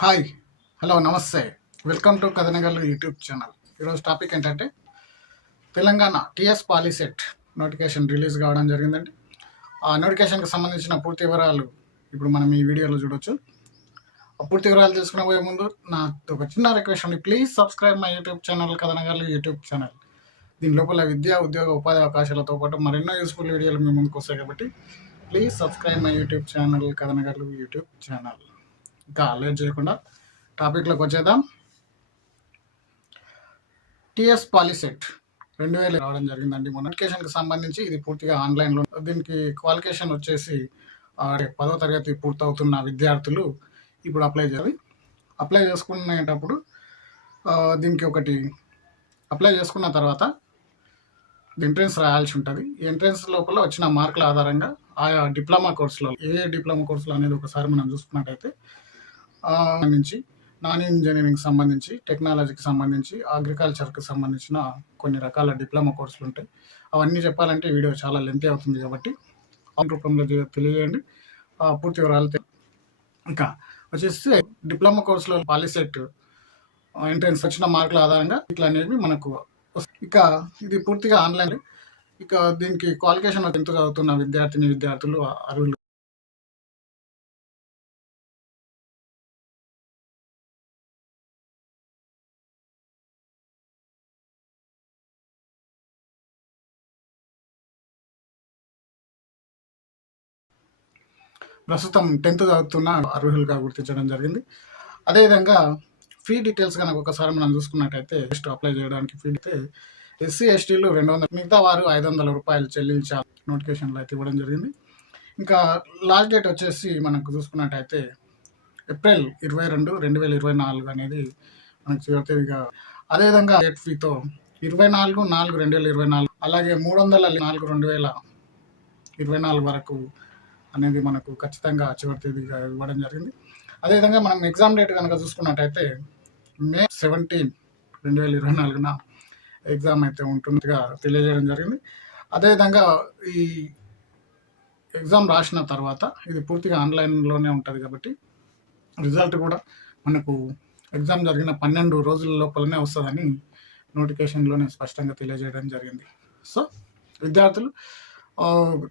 Hi hello నమస్తే. Welcome to Kathanagal YouTube channel. ఈరోజు topic ఏంటంటే Telangana TS POLYCET notification release కావడం జరిగిందండి. ఆ నోటిఫికేషన్కి సంబంధించిన పూర్తి వివరాలు ఇప్పుడు మనం ఈ వీడియోలో చూడొచ్చు. ఆ పూర్తి వివరాలు తెలుసుకునే పోయే ముందు నా ఒక చిన్న రిక్వెస్ట్ అండి. Please subscribe my YouTube channel Kathanagal YouTube channel. దీని లోపల విద్యా ఉద్యోగ ఉపాధి అవకాశాలతో పాటు మరెన్నో యూస్ఫుల్ వీడియోలు మీ ముందుకు వస్తాయి కాబట్టి please subscribe my YouTube channel కథనగర్లు YouTube channel. ఇంకా లేట్ చేయకుండా. టాపిక్లోకి వచ్చేద్దాం. టిఎస్ పాలిసెట్ రెండు వేలు రావడం జరిగిందండి. నోటిఫికేషన్కి సంబంధించి ఇది పూర్తిగా ఆన్లైన్లో దీనికి క్వాలిఫికేషన్ వచ్చేసి ఆ, పదో తరగతి పూర్తవుతున్న విద్యార్థులు ఇప్పుడు అప్లై చేయాలి. అప్లై చేసుకునేటప్పుడు దీనికి ఒకటి అప్లై చేసుకున్న తర్వాత ఎంట్రన్స్ రాయాల్సి ఉంటుంది. ఎంట్రన్స్ లోపల వచ్చిన మార్కుల ఆధారంగా ఆయా డిప్లొమా కోర్సులో ఏ డిప్లొమా కోర్సులు అనేది ఒకసారి మనం చూసుకున్నట్టయితే సంబంధించి నాన్ ఇంజనీరింగ్ సంబంధించి టెక్నాలజీకి సంబంధించి అగ్రికల్చర్కి సంబంధించిన కొన్ని రకాల డిప్లొమా కోర్సులు ఉంటాయి. అవన్నీ చెప్పాలంటే వీడియో చాలా లెంత్ అవుతుంది కాబట్టి రూపంలో తెలియజేయండి. పూర్తి వివరాలు ఇంకా వచ్చేస్తే డిప్లొమా కోర్సులో పాలిసెట్ ఎంట్రన్స్ వచ్చిన మార్కుల ఆధారంగా ఇట్లా అనేవి మనకు ఇక ఇది పూర్తిగా ఆన్లైన్. ఇక దీనికి క్వాలిఫికేషన్ ఎంత చదువుతున్న విద్యార్థిని విద్యార్థులు అర్హులు ప్రస్తుతం టెన్త్ చదువుతున్న అర్హులుగా గుర్తించడం జరిగింది. అదేవిధంగా ఫీ డీటెయిల్స్ కనుక ఒకసారి మనం చూసుకున్నట్టయితే జస్ట్ అప్లై చేయడానికి ఫీ అయితే ఎస్సీ ఎస్టీలు రెండు వందల మిగతా వారు ఐదు వందల రూపాయలు చెల్లించాలి నోటిఫికేషన్లో అయితే ఇవ్వడం జరిగింది. ఇంకా లాస్ట్ డేట్ వచ్చేసి మనకు చూసుకున్నట్టయితే ఏప్రిల్ ఇరవై రెండు రెండు వేల ఇరవై నాలుగు అనేది మనకు చివరి తేదీగా. అదేవిధంగా డేట్ ఫీతో ఇరవై నాలుగు నాలుగు రెండు వేల ఇరవై నాలుగు అలాగే మూడు వందల నాలుగు రెండు వేల ఇరవై నాలుగు వరకు అనేది మనకు ఖచ్చితంగా చివరి తేదీగా ఇవ్వడం జరిగింది. అదేవిధంగా మనం ఎగ్జామ్ డేట్ కనుక చూసుకున్నట్టయితే మే సెవెంటీన్ రెండు వేల ఇరవై నాలుగున ఎగ్జామ్ అయితే ఉంటుందిగా తెలియజేయడం జరిగింది. అదేవిధంగా ఈ ఎగ్జామ్ రాసిన తర్వాత ఇది పూర్తిగా ఆన్లైన్లోనే ఉంటుంది కాబట్టి రిజల్ట్ కూడా మనకు ఎగ్జామ్ జరిగిన పన్నెండు రోజుల లోపలనే వస్తుందని నోటిఫికేషన్లోనే స్పష్టంగా తెలియజేయడం జరిగింది. సో విద్యార్థులు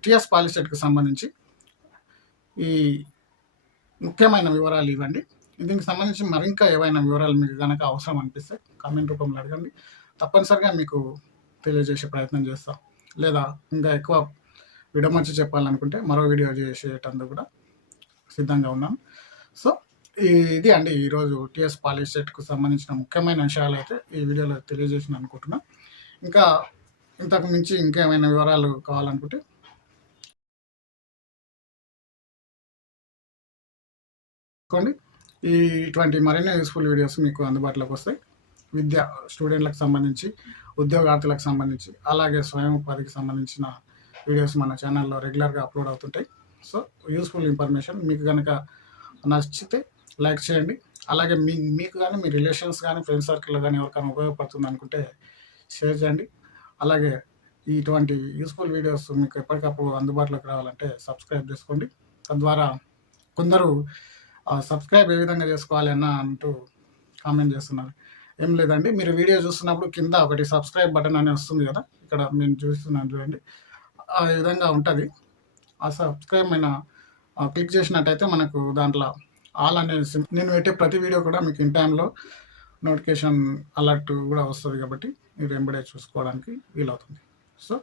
టిఎస్ పాలిసెట్కి సంబంధించి ఈ ముఖ్యమైన వివరాలు ఇవ్వండి. దీనికి సంబంధించి మరింకా ఏవైనా వివరాలు మీకు కనుక అవసరం అనిపిస్తే కామెంట్ రూపంలో అడగండి. తప్పనిసరిగా మీకు తెలియజేసే ప్రయత్నం చేస్తాం. లేదా ఇంకా ఎక్కువ విడమర్చి చెప్పాలనుకుంటే మరో వీడియో చేసేటందుకు కూడా సిద్ధంగా ఉన్నాం. సో ఈ- ఇది అండి. ఈరోజు టిఎస్ పాలిసెట్కు సంబంధించిన ముఖ్యమైన విషయాలు అయితే ఈ వీడియోలో తెలియజేసిన అనుకుంటున్నాం. ఇంకా ఇంతకు మించి ఇంకేమైనా వివరాలు కావాలనుకుంటే తీసుకోండి ఈ ఇటువంటి మరిన్ని యూస్ఫుల్ వీడియోస్ మీకు అందుబాటులోకి వస్తాయి. విద్య స్టూడెంట్లకు సంబంధించి ఉద్యోగార్థులకు సంబంధించి అలాగే స్వయం ఉపాధికి సంబంధించిన వీడియోస్ మన ఛానల్లో రెగ్యులర్గా అప్లోడ్ అవుతుంటాయి. సో యూస్ఫుల్ ఇన్ఫర్మేషన్ మీకు కనుక నచ్చితే లైక్ చేయండి. అలాగే మీ మీకు కానీ మీ రిలేషన్స్ కానీ ఫ్రెండ్స్ సర్కిల్లో కానీ ఎవరికైనా ఉపయోగపడుతుంది అనుకుంటే షేర్ చేయండి. అలాగే ఇటువంటి యూస్ఫుల్ వీడియోస్ మీకు ఎప్పటికప్పుడు అందుబాటులోకి రావాలంటే సబ్స్క్రైబ్ చేసుకోండి. తద్వారా కొందరు సబ్స్క్రైబ్ ఏ విధంగా చేసుకోవాలి అన్న అంటూ కామెంట్ చేస్తున్నారు. ఏం లేదండి మీరు వీడియో చూస్తున్నప్పుడు కింద ఒకటి సబ్స్క్రైబ్ బటన్ అనేది వస్తుంది కదా ఇక్కడ నేను చూస్తున్నాను చూడండి. ఆ విధంగా ఉంటుంది. ఆ సబ్స్క్రైబ్ అయిన క్లిక్ చేసినట్టయితే మనకు దాంట్లో ఆల్ అనే నేను పెట్టే ప్రతి వీడియో కూడా మీకు ఇన్ టైంలో నోటిఫికేషన్ అలర్ట్ కూడా వస్తుంది కాబట్టి మీరు ఎంబడే చూసుకోవడానికి వీలవుతుంది. సో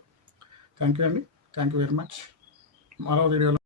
థ్యాంక్ యూ అండి. Thank you very much. మరో వీడియోలో